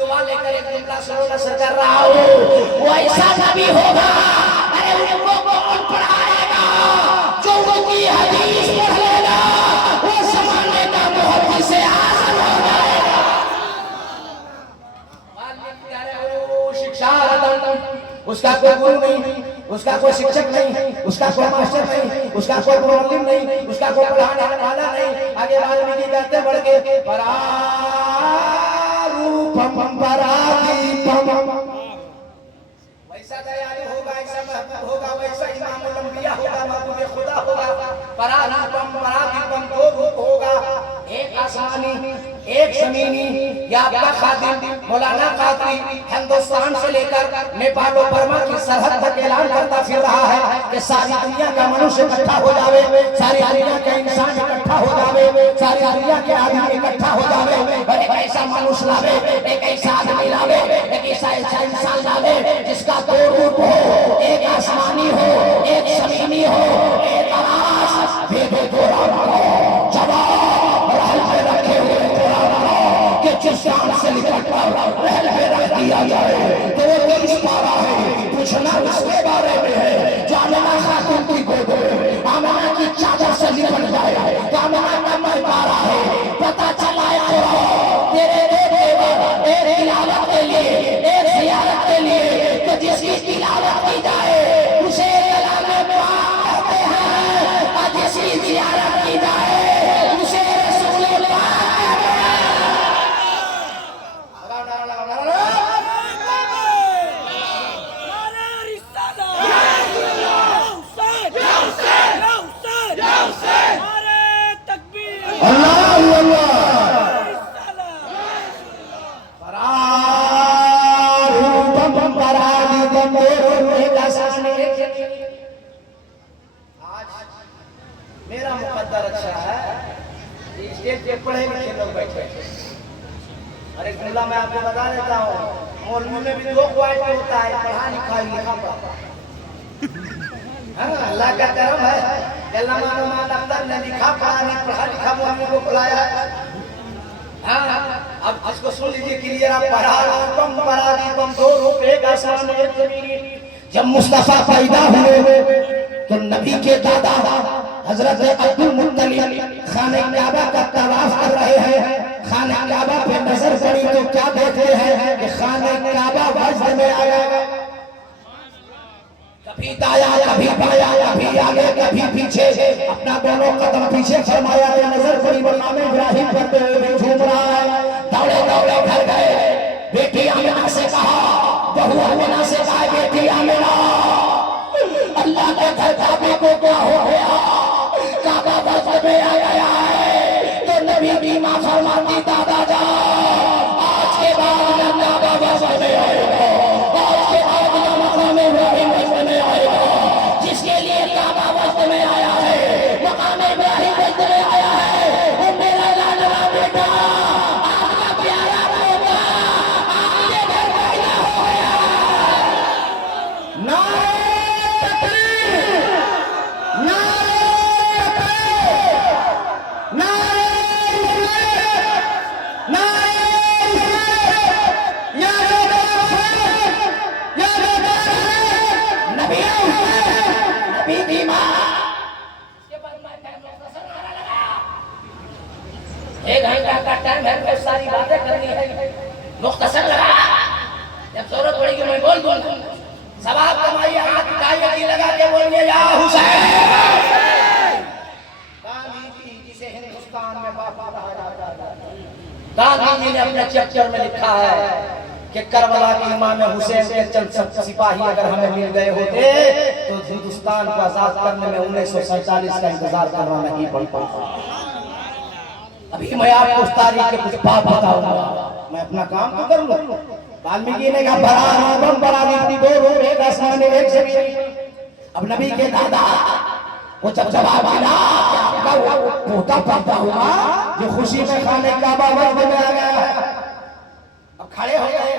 दुआ लेकर एक जुमला सुनो नसर कर रहा हूँ। वो ऐसा नबी होगा, अरे उनको कौन पढ़ाएगा, जो उनकी हदीस पढ़ लेगा वो ज़माने का मुहद्दिस आज़म हो जाएगा। शिक्षा उसका कोई गुरु नहीं, उसका कोई शिक्षक नहीं, उसका कोई मास्टर नहीं, उसका कोई मुअल्लिम नहीं, उसका कोई पढ़ाने वाला नहीं। आगे वाल्मीकि कहते बढ़ के परारूपम परादीपम, वैसा दयालु होगा, ऐसा महबूब होगा, वैसा इमामुल अंबिया होगा, महबूब खुदा होगा। परारूपम परादीपम दो रूप होगा, एक आसमानी एक जमीनी। या आपका खादिम मौलाना कादरी हिंदुस्तान से लेकर नेपाल और बर्मा की सरहद तक ऐलान करता फिर रहा है कि सारी दुनिया का मनुष्य इकट्ठा हो जावे, सारी दुनिया का इंसान इकट्ठा हो जावे, सारी दुनिया के आदमी इकट्ठा हो जावे और एक ऐसा मनुष्य लावे, एक ऐसा आदमी लावे, एक ऐसा इंसान लावे जिसका दो रूप हो, एक आसमानी हो, एक जमीनी हो, एक आकाश भेदो दो जिस शान से निकलकर रहल में रख दिया जाए तो वो तेईस पारा है। पूछना उसके बारे में है जो आमिना खातून की गोद में आमिना की चादर से निकल जाए तो आमिना का मैं पारा है। पता चला तेरे तेरे तिलावत के लिए, एक ज़ियारत के लिए, तो जिसकी तिलावत की जाए उसे कलाम पाक कहते हैं और जिसकी ज़ियारत की जाए उसे रसूल पाक। मेरा मुकद्दर अच्छा है, स्टेज पे पढ़े लिखे लोग बैठे। अरे जुमला मैं आपको बता देता हूँ, मौलवी में भी दो क्वालिटी होता है, पढ़ा लिखा लिखा पढ़ा। हाँ, अल्लाह का करम है, अख्तर ने लिखा पढ़ा नहीं, पढ़ा लिखा मौलवी को बुलाया। हाँ, अब इसको सुन लीजिए क्लियर। आप परारूपम परादीपम दो रूप एक आसमान एक जमीन। जब मुस्तफा पैदा हुए तो नबी के दादा हजरत अब्दुल मुत्तलिब खाने काबा का तवाफ कर रहे हैं। खाने काबा पे नजर पड़ी तो क्या देखते हैं कि खाने काबा वजद में आया, कभी दाया कभी बाया, कभी आगे कभी पीछे, अपना दोनों कदम पीछे फरमाया। नजर पड़ी मकाम इब्राहिम करते हुए झूम रहा है। दौड़े दौड़े घर गए, बेटी आमिना से कहा, बहू आमिना से कहा, बेटी आमिना अल्लाह के घर काबे को क्या हो गया, काबा वजद में आ गया है। तो नबी की मां फरमाती दादा जा आज के बाद काबा वजद में आएगा, आज के बाद मकाम इब्राहिम वजद में आएगा। जिसके लिए काबा वजद में आया है, मकाम इब्राहिम वजद में आया है, वो मेरा लाडला बेटा आपका प्यारा बेटा आपके घर पैदा हो गया। नारे तकबीर, नारे एक घंटा का टाइम है, बहुत सारी बातें करनी है, मुख्तसर लगा। जब जरूरत पड़ेगी मैं बोल दूंगा। सवाब कमाइए, हाथ उठाइए, जी लगा के बोलिए या हुसैन। गांधी जी जिसे हिंदुस्तान में बाबा कहा जाता है, गांधी जी ने अपने चैप्टर में लिखा है कि करबला के इमाम हुसैन के चंद सिपाही अगर हमें मिल गए होते तो हिंदुस्तान को आजाद करने में 1947 का इंतजार करना नहीं पड़ता। अभी मैं आपको उस तारीख के कुछ बात बताऊंगा, मैं अपना काम तो कर लूं। वाल्मीकि ने कहा परारूपम परादीपम दो रूप एक आसमान एक जमीन। अब नबी के दादा को जब जवाब मिला कि आपका वो पोता पैदा हुआ जो खुशी में खाने काबा वजद में आ गया है। अब खड़े हो गए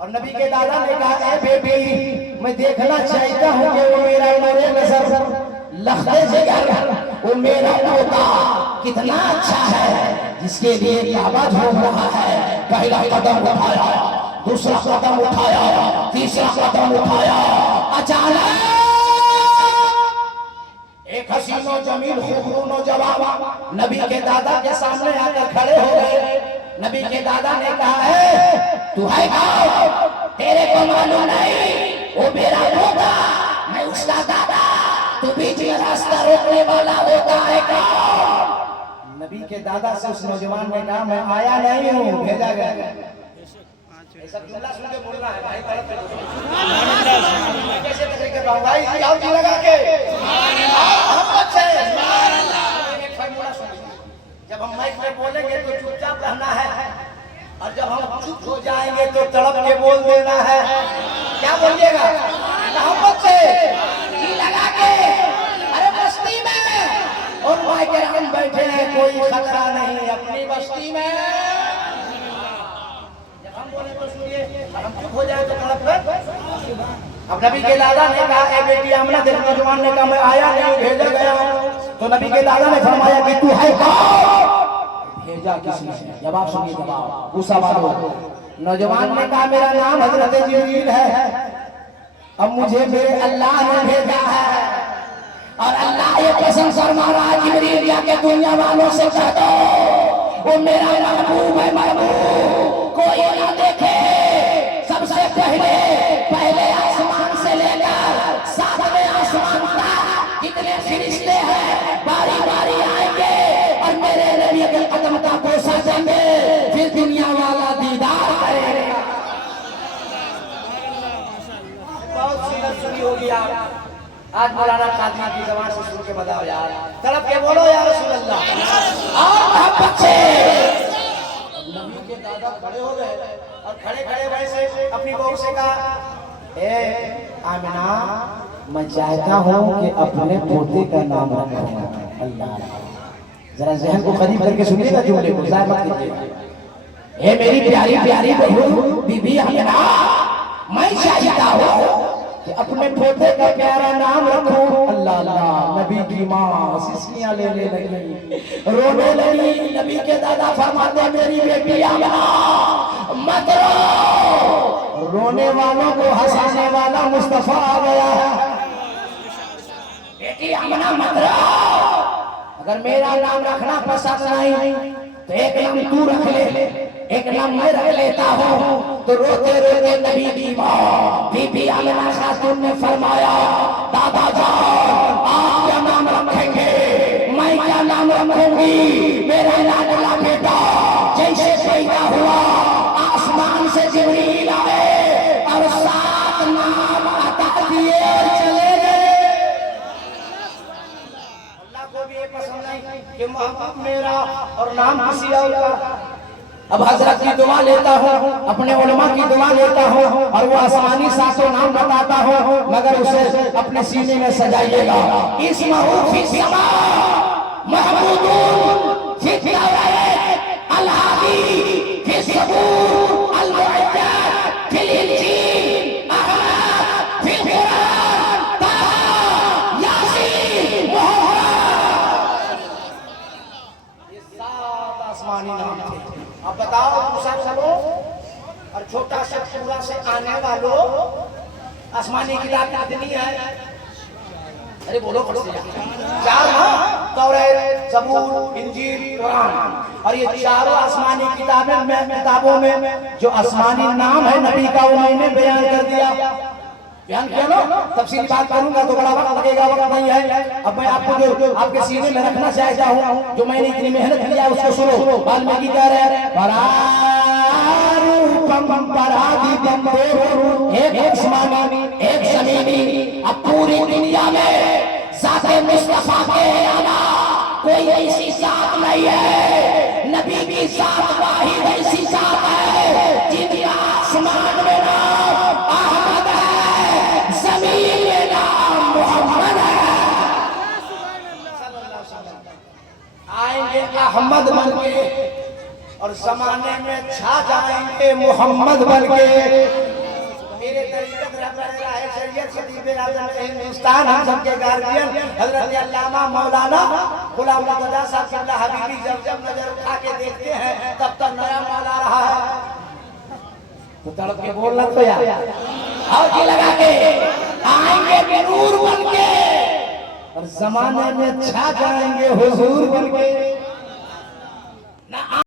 और नबी के दादा ने कहा ए बेटी मैं देखना चाहता हूँ कि वो मेरा नूरे नजर लखते जिगर वो मेरा पोता कितना अच्छा है जिसके लिए काबा झूम रहा है। पहला कदम उठाया, दूसरा कदम उठाया, तीसरा कदम उठाया, अचानक एक हसीनो जमील खूबरू नौजवान नबी के दादा के सामने आकर खड़े हो गए। नबी के दादा ने कहा है तू है कौन? तेरे को मालूम नहीं वो मेरा पोता, मैं उसका दादा, तू बीच में रास्ता रोकने वाला होता है कौन? नबी के दादा से उस नौजवान ने कहा मैं आया नहीं हूँ, भेजा गया। ऐसा जुमला सुन के बोलना है भाई, गलत है। कैसे तरीके का भाई जी आओ जी लगा के हम अच्छे एक फार्मूला सुनिए, जब हम माइक में बोलेंगे तो चुपचाप रहना है, और जब हम चुप हो जाएंगे तो तड़प के बोल देना है। क्या बोलिएगा? मोहब्बत से जी लगा के, अरे बस्ती में और माइक के हम बैठे हैं, कोई खतरा नहीं अपनी बस्ती में। हम बोले तो सुनिए, हम चुप हो जाए तो तड़प। अब नबी के दादा ने कहा ए बेटी आमना, देख नौजवान ने कहा मैं आया नहीं, भेजा गया। तो नबी के दादा ने फरमाया कि तू है कौन? भेजा किसने? जवाब सुनिए, जवाब गुस्सा मारो। नौजवान ने कहा मेरा नाम हजरत जिब्रील है, अब मुझे मेरे अल्लाह ने भेजा है, और अल्लाह ये कसम फरमा रहा है जिब्रील के दुनिया वालों से कह दो वो मेरा महबूब है, महबूब कोई ना देखे। सबसे पहले आसमान से लेकर सातवें आसमान तक कितने फरिश्ते हैं बारी बारी आएंगे और मेरे नबी के कदम का बोसा देंगे, फिर दुनिया वाला दीदार करेगा। बहुत सीरत सुनी होगी आप, आज मौलाना कादरी की ज़बान से सुन के बताओ यार, तड़प के बोलो या रसूल अल्लाह। और मोहब्बत से नबी के दादा खड़े हो गए और खड़े खड़े वैसे अपनी बहू से कहा ए आमिना, मैं चाहता हूँ कि अपने पोते का नाम रखूंगा। अल्लाह, जरा ज़हन को करीब करके सुनिएगा जुमले को, ज़ाहिर मत कीजिए। ए मेरी प्यारी प्यारी बहू बीबी आमिना, मैं चाहता हूँ कि अपने पोते का प्यारा नाम रखूं। अल्लाह अल्लाह, नबी की माँ सिसकियां लेने लगी, रोने लगी। नबी के दादा फरमाते मेरी बेटी आमिना मत रो। रोने वालों को हंसाने वाला मुस्तफा आ गया है। बेटी आमिना मत रो, अगर मेरा नाम रखना पसंद नहीं तो एक नाम तू रख ले, एक नाम मैं रख लेता हूँ। तो रोते रोते नबी की माँ बीबी आमिना खातून ने फरमाया दादा जान आप क्या नाम रखेंगे? मैं क्या नाम रखूंगी? मेरा लाडला बेटा जैसे पैदा हुआ आसमान से जिब्रील आए और 7 नाम अता दिए और चले गए। अल्लाह को भी ये पसंद नहीं कि मोहब्बत मेरा और नाम किसी और का। अब हजरत की दुआ लेता हूँ, अपने उलमा की दुआ लेता हूँ, और वो आसमानी 7 नाम बताता हूँ, मगर उसे अपने सीने में सजाइएगा। इस्महू फी समा महमूदुन फी तौरात अल-हादी फी ज़बूर अल-मुअज्जल फी इंजील अहमद फी कुरान ताहा यासीन मुहम्मद। ये 7 आसमानी नाम थे। अब बताओ दूसरा चलो, और छोटा सा पूरा से आने वालों आसमानी किताब कितनी है? अरे बोलो फट से 4 ना, तौरात ज़बूर इंजील कुरान, और ये चारों आसमानी किताबों में जो आसमानी नाम है नबी का वो मैंने बयान कर दिया। बयान किया ना, तफसीली बात करूंगा तो बड़ा वक्त लगेगा, वक्त नहीं है। अब मैं आपको जो आपके सीने में रखना चाहता हूँ, जो मैंने इतनी मेहनत किया उसको सुनो। वाल्मीकि कह रहे हैं एक आसमानी एक ज़मीनी। अब पूरी दुनिया में ज़ाते मुस्तफा के अलावा कोई ऐसी ज़ात नहीं है, नबी की ज़ात वाहिद ऐसी ज़ात है जिनका आसमान में नाम अहमद है, ज़मीन में नाम मोहम्मद है। आएंगे अहमद बन के और ज़माने में छा जाएंगे मोहम्मद बन के। मेरे तरीक़त रहबर है शरीयत खतीब आज़म हिंदुस्तान, हम सबके गार्जियन हज़रत अल्लामा मौलाना गुलाम मुर्तज़ा साहब क़िबला हबीबी जब नजर उठा के देखते हैं तब तक नया मौला रहा है। तो तड़प के बोलना तो यार और जी लगा के आएंगे जरूर बन के और जमाने में छा जाएंगे हुजूर बन के ना।